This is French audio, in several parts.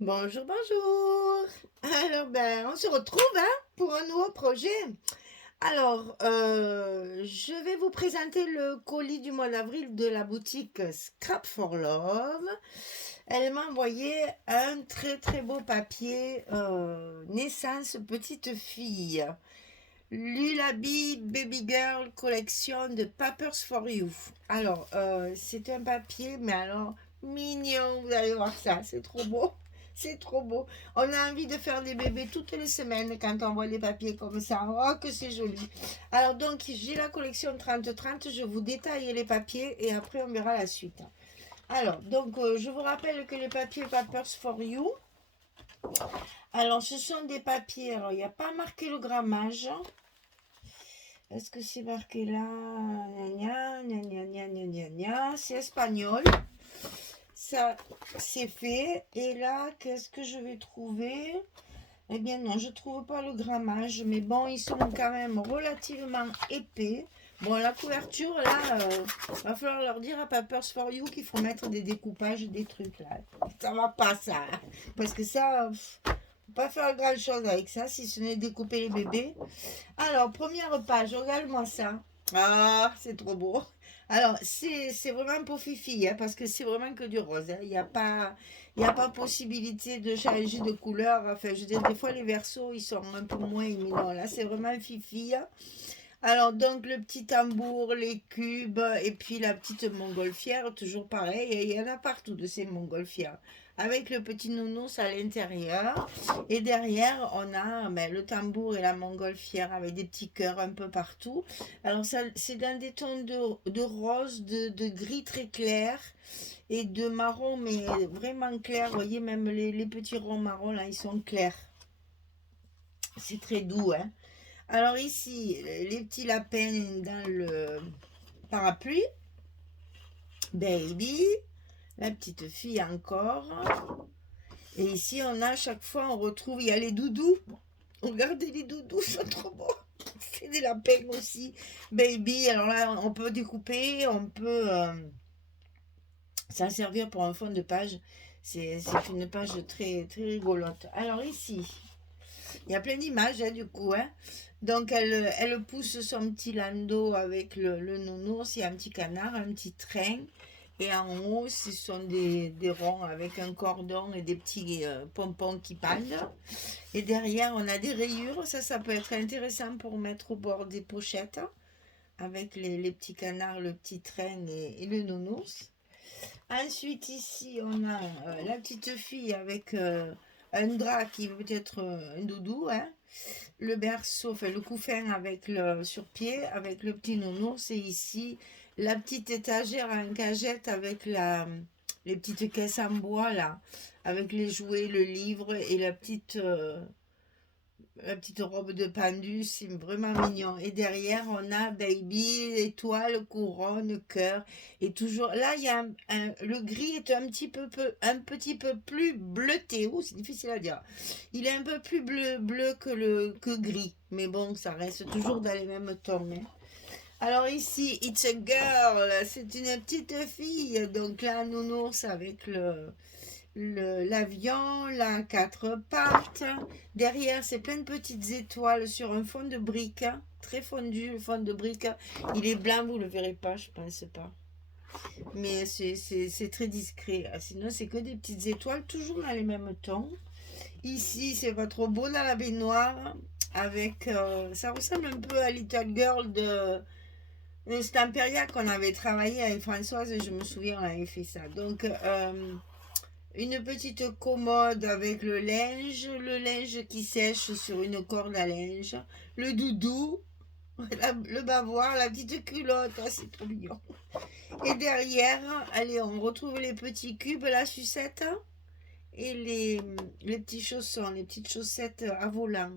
Bonjour, bonjour. Alors, on se retrouve pour un nouveau projet. Alors, je vais vous présenter le colis du mois d'avril de la boutique Scrap for Love. Elle m'a envoyé un très très beau papier naissance petite fille. Lullaby Baby Girl collection de Papers for You. Alors, c'est un papier, mais alors mignon, vous allez voir ça, c'est trop beau. C'est trop beau. On a envie de faire des bébés toutes les semaines quand on voit les papiers comme ça. Oh, que c'est joli. Alors, donc, j'ai la collection 30-30. Je vous détaille les papiers et après, on verra la suite. Alors, donc, je vous rappelle que les papiers Papers for You. Alors, ce sont des papiers. Alors, il n'y a pas marqué le grammage. Est-ce que c'est marqué là? Gna, gna, gna, gna, gna, gna, gna. C'est espagnol. Ça, c'est fait. Et là, qu'est-ce que je vais trouver? Eh bien non, je ne trouve pas le grammage. Mais bon, ils sont quand même relativement épais. Bon, la couverture, là, va falloir leur dire à Papers for You qu'il faut mettre des découpages, des trucs là. Ça va pas, ça. Parce que ça, pas faire grand chose avec ça, si ce n'est découper les bébés. Alors, première page, regarde-moi ça. Ah, c'est trop beau. Alors, c'est vraiment pour Fifi, hein, parce que c'est vraiment que du rose. Hein. Il y a pas possibilité de changer de couleur. Enfin, je veux dire, des fois, les versos, ils sont un peu moins éminents. Là, c'est vraiment Fifi. Hein. Alors, donc, le petit tambour, les cubes, et puis la petite montgolfière, toujours pareil. Et il y en a partout de ces montgolfières. Avec le petit nounours à l'intérieur. Et derrière, on a le tambour et la montgolfière avec des petits cœurs un peu partout. Alors, ça, c'est dans des tons de rose, de gris très clair et de marron, mais vraiment clair. Vous voyez, même les petits ronds marrons, là, ils sont clairs. C'est très doux, hein. Alors ici, les petits lapins dans le parapluie. Baby, la petite fille encore. Et ici, on a à chaque fois, on retrouve, il y a les doudous. Regardez les doudous, ils sont trop beaux. C'est des lapins aussi. Baby, alors là, on peut découper, on peut s'en servir pour un fond de page. C'est une page très, très rigolote. Alors ici, il y a plein d'images, hein, du coup. Hein. Donc, elle pousse son petit landau avec le nounours. Il y a un petit canard, un petit train. Et en haut, ce sont des ronds avec un cordon et des petits pompons qui pendent. Et derrière, on a des rayures. Ça peut être intéressant pour mettre au bord des pochettes. Avec les petits canards, le petit train et le nounours. Ensuite, ici, on a la petite fille avec un drap qui peut être un doudou. Hein. Le berceau, enfin le couffin avec le sur-pied, avec le petit nounours. Et ici, la petite étagère en cagette avec les petites caisses en bois, là, avec les jouets, le livre et la petite robe de pendu, c'est vraiment mignon. Et derrière, on a baby, étoile, couronne, cœur. Et toujours, là, il y a le gris est un petit peu plus bleuté. Oh, c'est difficile à dire. Il est un peu plus bleu que gris. Mais bon, ça reste toujours dans les mêmes tons. Hein. Alors ici, it's a girl. C'est une petite fille. Donc là, nounours avec l'avion, la quatre pattes. Derrière, c'est plein de petites étoiles sur un fond de briques. Hein. Très fondu, le fond de briques. Il est blanc, vous ne le verrez pas, je pense pas. Mais c'est très discret. Sinon, c'est que des petites étoiles, toujours dans les mêmes tons. Ici, c'est pas trop beau dans la baignoire. Avec, ça ressemble un peu à Little Girl de Stamperia qu'on avait travaillé avec Françoise. Et je me souviens, on avait fait ça. Donc, une petite commode avec le linge qui sèche sur une corde à linge, le doudou, le bavoir, la petite culotte, ah, c'est trop mignon. Et derrière, allez, on retrouve les petits cubes, la sucette et les petits chaussons, les petites chaussettes à volant.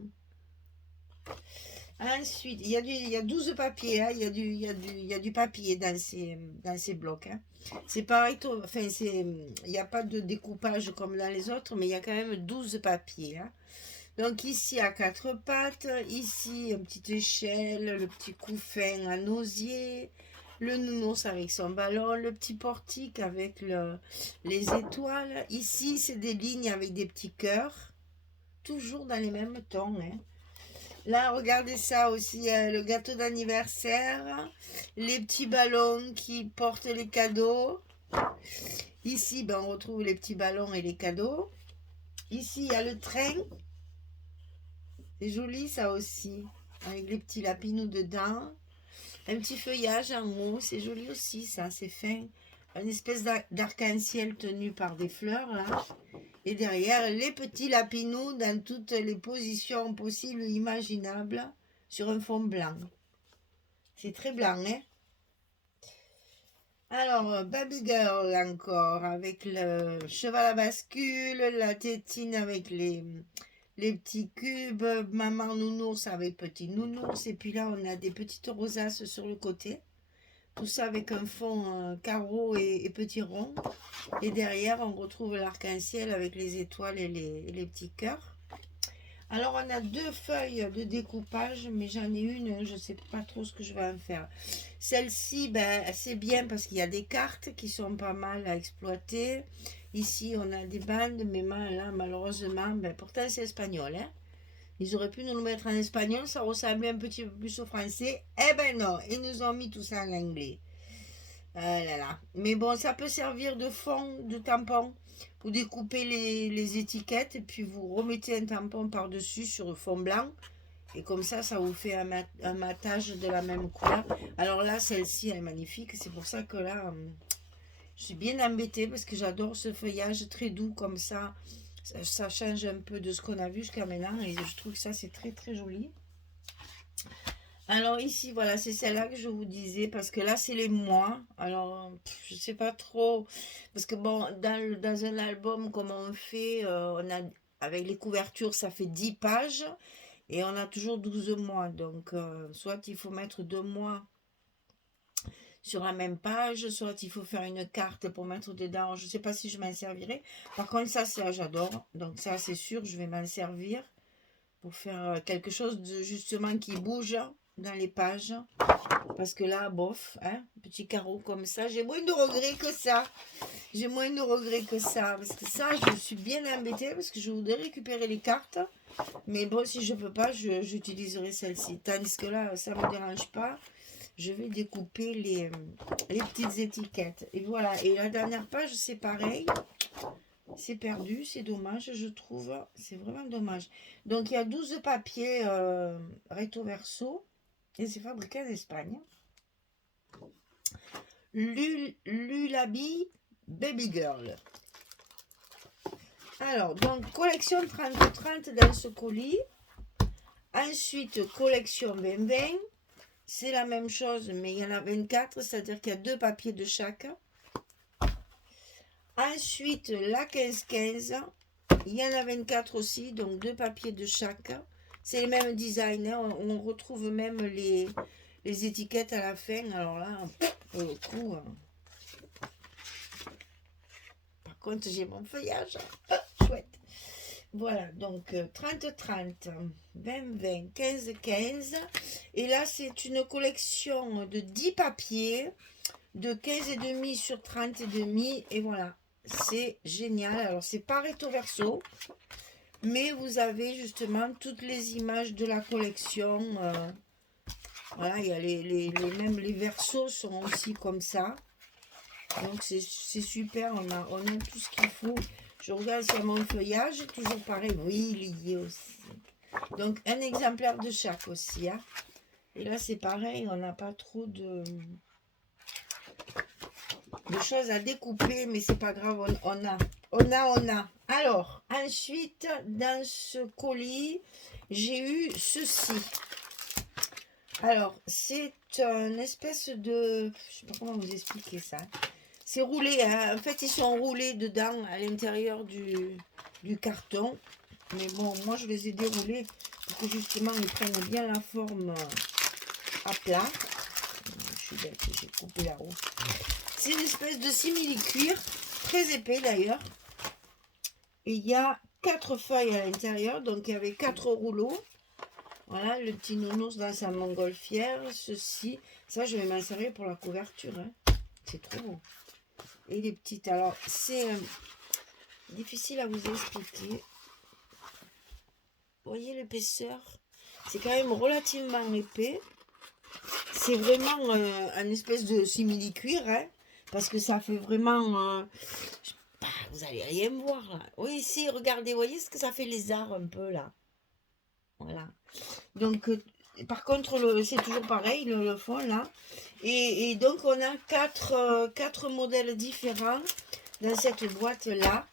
Ensuite, il y a 12 papiers, hein, il y a du papier dans ces blocs. Hein. C'est pareil, enfin, il n'y a pas de découpage comme dans les autres, mais il y a quand même 12 papiers. Hein. Donc ici à quatre pattes, ici une petite échelle, le petit couffin en osier, Le nounours avec son ballon, le petit portique avec les étoiles. Ici, c'est des lignes avec des petits cœurs, toujours dans les mêmes tons, hein. Là, regardez ça aussi, le gâteau d'anniversaire, les petits ballons qui portent les cadeaux. Ici, ben, on retrouve les petits ballons et les cadeaux. Ici, il y a le train. C'est joli ça aussi, avec les petits lapinous dedans. Un petit feuillage en haut, c'est joli aussi ça, c'est fin. Une espèce d'arc-en-ciel tenu par des fleurs là. Et derrière, les petits lapinous dans toutes les positions possibles et imaginables sur un fond blanc. C'est très blanc, hein? Alors, Baby Girl encore, avec le cheval à bascule, la tétine avec les petits cubes, maman nounours avec petit nounours, et puis là, on a des petites rosaces sur le côté. Tout ça avec un fond carreau et petit rond. Et derrière, on retrouve l'arc-en-ciel avec les étoiles et les petits cœurs. Alors, on a deux feuilles de découpage, mais j'en ai une, je ne sais pas trop ce que je vais en faire. Celle-ci, ben, c'est bien parce qu'il y a des cartes qui sont pas mal à exploiter. Ici, on a des bandes, mais là, malheureusement, ben, pourtant c'est espagnol, hein. Ils auraient pu nous le mettre en espagnol, ça ressemblait un petit peu plus au français. Eh ben non, ils nous ont mis tout ça en anglais. Ah là là. Mais bon, ça peut servir de fond, de tampon. Vous découpez les étiquettes et puis vous remettez un tampon par-dessus sur le fond blanc. Et comme ça vous fait un matage de la même couleur. Alors là, celle-ci, elle est magnifique. C'est pour ça que là, je suis bien embêtée parce que j'adore ce feuillage très doux comme ça. Ça change un peu de ce qu'on a vu jusqu'à maintenant. Et je trouve que ça, c'est très très joli. Alors ici, voilà, c'est celle-là que je vous disais, parce que là, c'est les mois. Alors, je sais pas trop, parce que bon, dans un album, comme on fait, on a, avec les couvertures, ça fait 10 pages, et on a toujours 12 mois. Donc, soit il faut mettre 2 mois sur la même page, soit il faut faire une carte pour mettre dedans. Je sais pas si je m'en servirai. Par contre, ça, j'adore. Donc ça, c'est sûr, je vais m'en servir pour faire quelque chose de justement qui bouge dans les pages. Parce que là, bof, hein, petit carreau comme ça, j'ai moins de regrets que ça. J'ai moins de regrets que ça. Parce que ça, je suis bien embêtée parce que je voudrais récupérer les cartes. Mais bon, si je ne peux pas, j'utiliserai celle-ci. Tandis que là, ça ne me dérange pas. Je vais découper les petites étiquettes. Et voilà. Et la dernière page, c'est pareil. C'est perdu, c'est dommage, je trouve. C'est vraiment dommage. Donc, il y a 12 papiers recto verso. Et c'est fabriqué en Espagne. Lulabi Baby Girl. Alors, donc, collection 30-30 dans ce colis. Ensuite, collection 20-20. C'est la même chose, mais il y en a 24, c'est-à-dire qu'il y a 2 papiers de chaque. Ensuite, la 15-15. Il y en a 24 aussi, donc 2 papiers de chaque. C'est les mêmes designs, hein. On retrouve même les étiquettes à la fin. Alors là, pour le coup, par contre, j'ai mon feuillage. Chouette. Voilà, donc 30-30, 20-20, 15-15. Et là, c'est une collection de 10 papiers, de 15,5 sur 30,5. Et voilà, c'est génial. Alors, c'est pas recto verso, mais vous avez justement toutes les images de la collection. Voilà, il y a même les versos sont aussi comme ça. Donc c'est super, on a tout ce qu'il faut. Je regarde sur mon feuillage, toujours pareil. Oui, il y est aussi. Donc un exemplaire de chaque aussi, hein. Et là c'est pareil, on n'a pas trop de choses à découper, mais c'est pas grave, on a. Alors, ensuite, dans ce colis, j'ai eu ceci. Alors, c'est une espèce de... Je sais pas comment vous expliquer ça. C'est roulé, hein. En fait, ils sont roulés dedans, à l'intérieur du carton. Mais bon, moi, je les ai déroulés pour que justement, ils prennent bien la forme à plat. Je suis bête, j'ai coupé la roue. C'est une espèce de simili-cuir, très épais d'ailleurs. Et il y a 4 feuilles à l'intérieur, donc il y avait 4 rouleaux. Voilà, le petit nounours dans sa montgolfière. Ceci, ça, je vais m'en servir pour la couverture. Hein. C'est trop beau. Et les petites, alors, c'est difficile à vous expliquer. Vous voyez l'épaisseur? C'est quand même relativement épais. C'est vraiment un espèce de simili-cuir, hein, parce que ça fait vraiment... vous allez rien voir, là. Oui, ici, regardez, vous voyez ce que ça fait les arts un peu, là. Voilà. Donc, par contre, c'est toujours pareil, le fond, là. Et donc, on a quatre modèles différents dans cette boîte-là,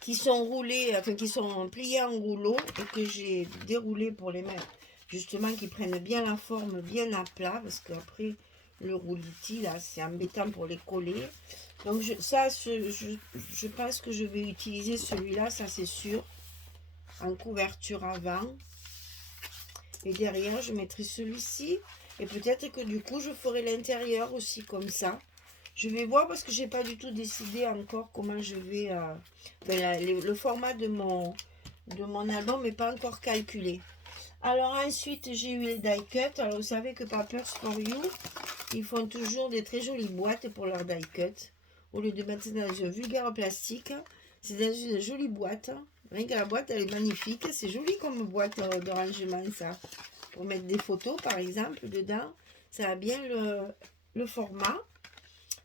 qui sont roulés, enfin, qui sont pliés en rouleau, et que j'ai déroulé pour les mettre, justement, qui prennent bien la forme, bien à plat, parce qu'après, le roulis, là, c'est embêtant pour les coller. Donc, je pense que je vais utiliser celui-là, ça c'est sûr, en couverture avant. Et derrière, je mettrai celui-ci. Et peut-être que du coup, je ferai l'intérieur aussi comme ça. Je vais voir parce que j'ai pas du tout décidé encore comment je vais... le format de mon album n'est pas encore calculé. Alors ensuite, j'ai eu les die cut. Alors vous savez que Papers for You, ils font toujours des très jolies boîtes pour leurs die cut. Au lieu de mettre dans un vulgaire plastique, c'est dans une jolie boîte. Rien que la boîte, elle est magnifique. C'est joli comme boîte de rangement, ça. Pour mettre des photos, par exemple, dedans. Ça a bien le format.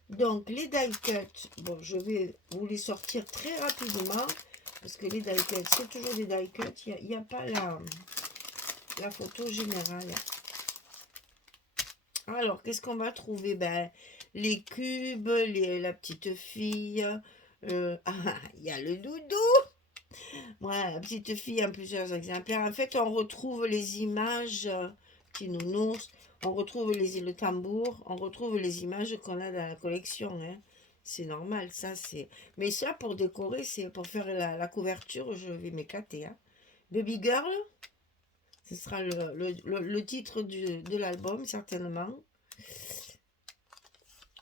Donc, les die cut, bon, je vais vous les sortir très rapidement. Parce que les die cut, c'est toujours des die cut. Il n'y a pas la photo générale. Alors, qu'est-ce qu'on va trouver? Ben, les cubes, la petite fille. Il y a le doudou. Voilà, la petite fille en plusieurs exemplaires. En fait, on retrouve les images, petit nounours, on retrouve le tambour, on retrouve les images qu'on a dans la collection. Hein. C'est normal, ça c'est... Mais ça, pour décorer, c'est pour faire la couverture, je vais m'éclater. Hein. Baby Girl, ce sera le titre de l'album, certainement.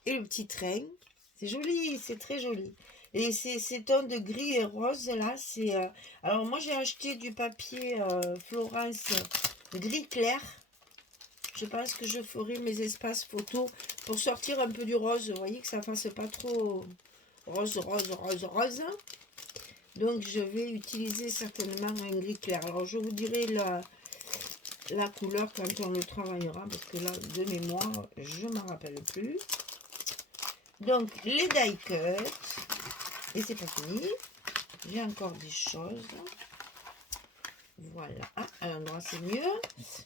Et le petit train. C'est joli, c'est très joli. Et ces tons de gris et rose, là, c'est... alors, moi, j'ai acheté du papier Florence gris clair. Je pense que je ferai mes espaces photos pour sortir un peu du rose. Vous voyez que ça fasse pas trop rose, rose, rose, rose. Donc, je vais utiliser certainement un gris clair. Alors, je vous dirai la couleur quand on le travaillera. Parce que là, de mémoire, je ne m'en rappelle plus. Donc, les die cut. Et c'est pas fini. J'ai encore des choses. Voilà. Ah, à l'endroit, c'est mieux.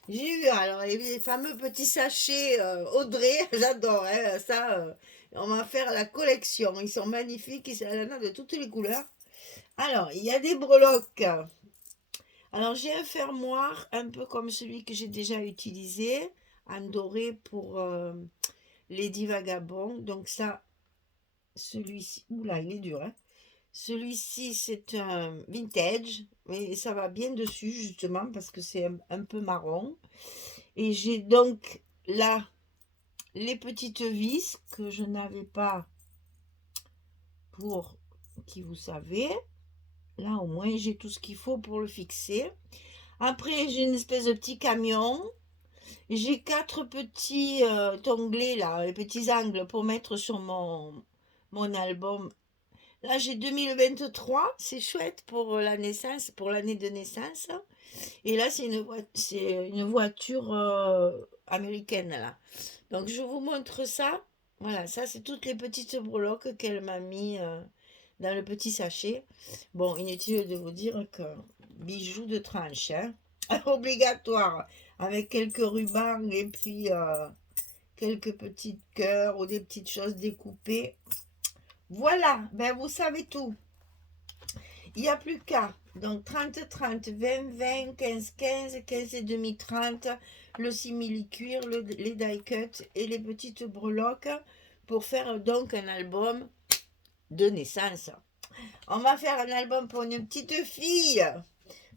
J'ai eu alors les fameux petits sachets Audrey. J'adore. Hein, ça, on va faire la collection. Ils sont magnifiques. Il y en a de toutes les couleurs. Alors, il y a des breloques. Alors, j'ai un fermoir un peu comme celui que j'ai déjà utilisé. En doré pour Lady Vagabond. Donc ça, celui-ci. Oula, il est dur. Hein. Celui-ci, c'est un vintage, mais ça va bien dessus, justement, parce que c'est un peu marron. Et j'ai donc là les petites vis que je n'avais pas pour qui vous savez. Là, au moins, j'ai tout ce qu'il faut pour le fixer. Après, j'ai une espèce de petit camion. J'ai 4 petits onglets, là, les petits angles pour mettre sur mon album. Là, j'ai 2023, c'est chouette pour la naissance, pour l'année de naissance. Et là, c'est une voiture américaine, là. Donc, je vous montre ça. Voilà, ça, c'est toutes les petites breloques qu'elle m'a mis dans le petit sachet. Bon, inutile de vous dire que bijoux de tranche, hein. Obligatoire, avec quelques rubans et puis quelques petits cœurs ou des petites choses découpées. Voilà, ben vous savez tout. Il n'y a plus qu'à. Donc 30, 30, 20, 20, 15, 15, 15 et demi, 30, le simili-cuir, les die cut et les petites breloques pour faire donc un album de naissance. On va faire un album pour une petite fille.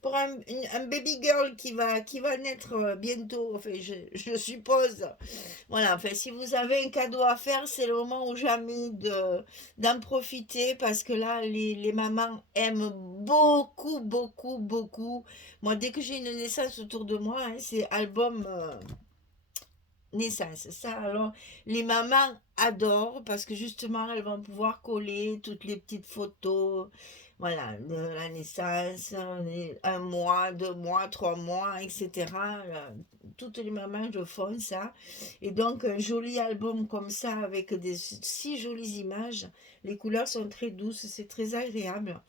pour un baby girl qui va naître bientôt, enfin, je suppose. Voilà, enfin, si vous avez un cadeau à faire, c'est le moment ou jamais d'en profiter parce que là, les mamans aiment beaucoup, beaucoup, beaucoup. Moi, dès que j'ai une naissance autour de moi, hein, c'est album naissance. Ça, alors, les mamans adorent parce que justement, elles vont pouvoir coller toutes les petites photos, voilà, de la naissance, un mois, 2 mois, 3 mois, etc. Toutes les mamans le font ça. Et donc, un joli album comme ça avec des si jolies images. Les couleurs sont très douces, c'est très agréable.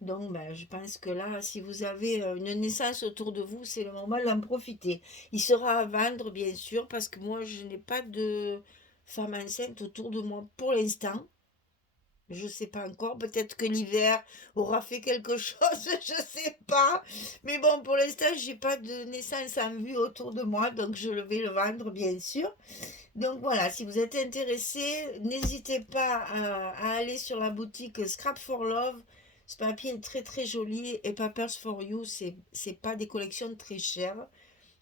Donc, ben, je pense que là, si vous avez une naissance autour de vous, c'est le moment d'en profiter. Il sera à vendre, bien sûr, parce que moi, je n'ai pas de femme enceinte autour de moi pour l'instant. Je ne sais pas encore. Peut-être que l'hiver aura fait quelque chose, je ne sais pas. Mais bon, pour l'instant, j'ai pas de naissance en vue autour de moi, donc je vais le vendre, bien sûr. Donc voilà, si vous êtes intéressé, n'hésitez pas à aller sur la boutique Scrap for Love. Ce papier est très très joli et Papers for You, c'est pas des collections très chères.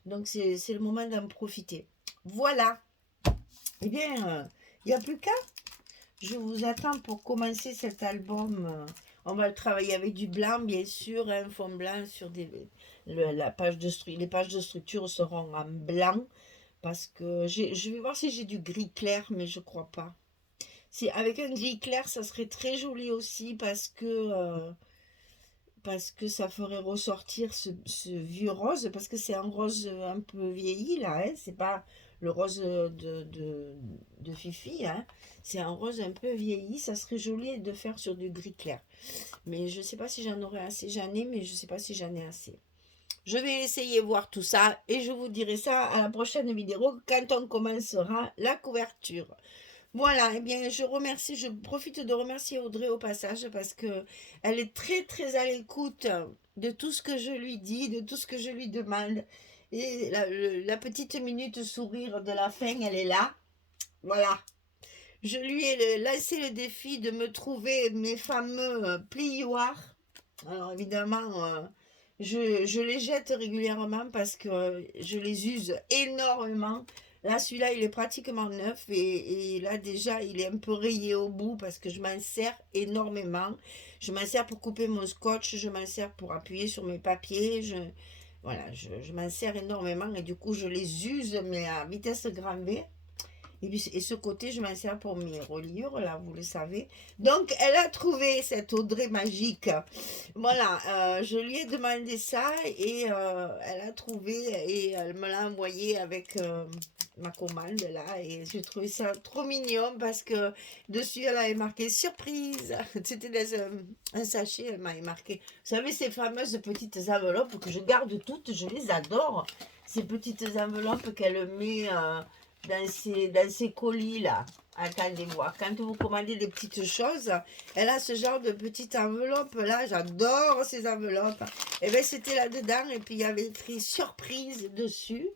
Donc c'est le moment d'en profiter. Voilà. Eh bien, il n'y a plus qu'à. Je vous attends pour commencer cet album. On va le travailler avec du blanc, bien sûr, un fond blanc sur la page les pages de structure seront en blanc. Parce que je vais voir si j'ai du gris clair, mais je crois pas. Si, avec un gris clair, ça serait très joli aussi parce que ça ferait ressortir ce vieux rose, parce que c'est un rose un peu vieilli là, hein, c'est pas le rose de Fifi, hein, c'est un rose un peu vieilli, ça serait joli de faire sur du gris clair. Mais je sais pas si j'en aurai assez, j'en ai, mais je sais pas si j'en ai assez. Je vais essayer voir tout ça et je vous dirai ça à la prochaine vidéo quand on commencera la couverture. Voilà, eh bien je profite de remercier Audrey au passage parce que elle est très très à l'écoute de tout ce que je lui dis, de tout ce que je lui demande. Et la petite minute sourire de la fin, elle est là. Voilà. Je lui ai lancé le défi de me trouver mes fameux plioirs. Alors évidemment, je les jette régulièrement parce que je les use énormément. Là, celui-là, il est pratiquement neuf et là déjà, il est un peu rayé au bout parce que je m'en sers énormément. Je m'en sers pour couper mon scotch, je m'en sers pour appuyer sur mes papiers. Voilà, je m'en sers énormément et du coup, je les use mais à vitesse grand V. Et ce côté, je m'en sers pour mes reliures, là, vous le savez. Donc, elle a trouvé cette Audrey magique. Voilà, je lui ai demandé ça et elle a trouvé et elle me l'a envoyé avec ma commande, là. Et j'ai trouvé ça trop mignon parce que dessus, elle avait marqué surprise. C'était dans un sachet, elle m'avait marqué. Vous savez, ces fameuses petites enveloppes que je garde toutes, je les adore. Ces petites enveloppes qu'elle met dans ces colis là. Attendez voir. Quand vous commandez des petites choses, elle a ce genre de petite enveloppe là. J'adore ces enveloppes. Et bien c'était là-dedans. Et puis il y avait écrit surprise dessus.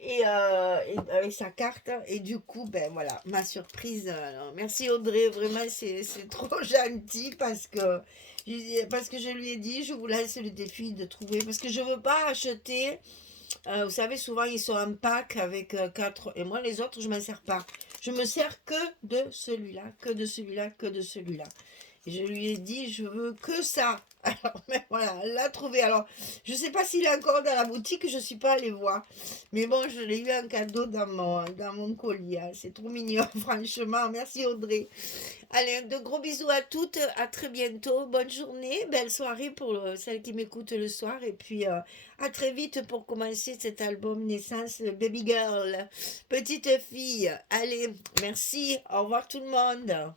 Et avec sa carte. Et du coup, ben voilà, ma surprise. Merci Audrey. Vraiment, c'est trop gentil parce que je lui ai dit, je vous laisse le défi de trouver. Parce que je ne veux pas acheter. Vous savez, souvent ils sont en pack avec 4. Et moi, les autres, je ne m'en sers pas. Je me sers que de celui-là, que de celui-là, que de celui-là. Et je lui ai dit, je veux que ça. Alors, mais voilà, elle l'a trouvé. Alors, je ne sais pas s'il est encore dans la boutique, je ne suis pas allée voir. Mais bon, je l'ai eu en cadeau dans mon colis, hein. C'est trop mignon, franchement. Merci Audrey. Allez, de gros bisous à toutes. À très bientôt. Bonne journée, belle soirée pour celles qui m'écoutent le soir. Et puis, à très vite pour commencer cet album Naissance Baby Girl. Petite fille. Allez, merci. Au revoir tout le monde.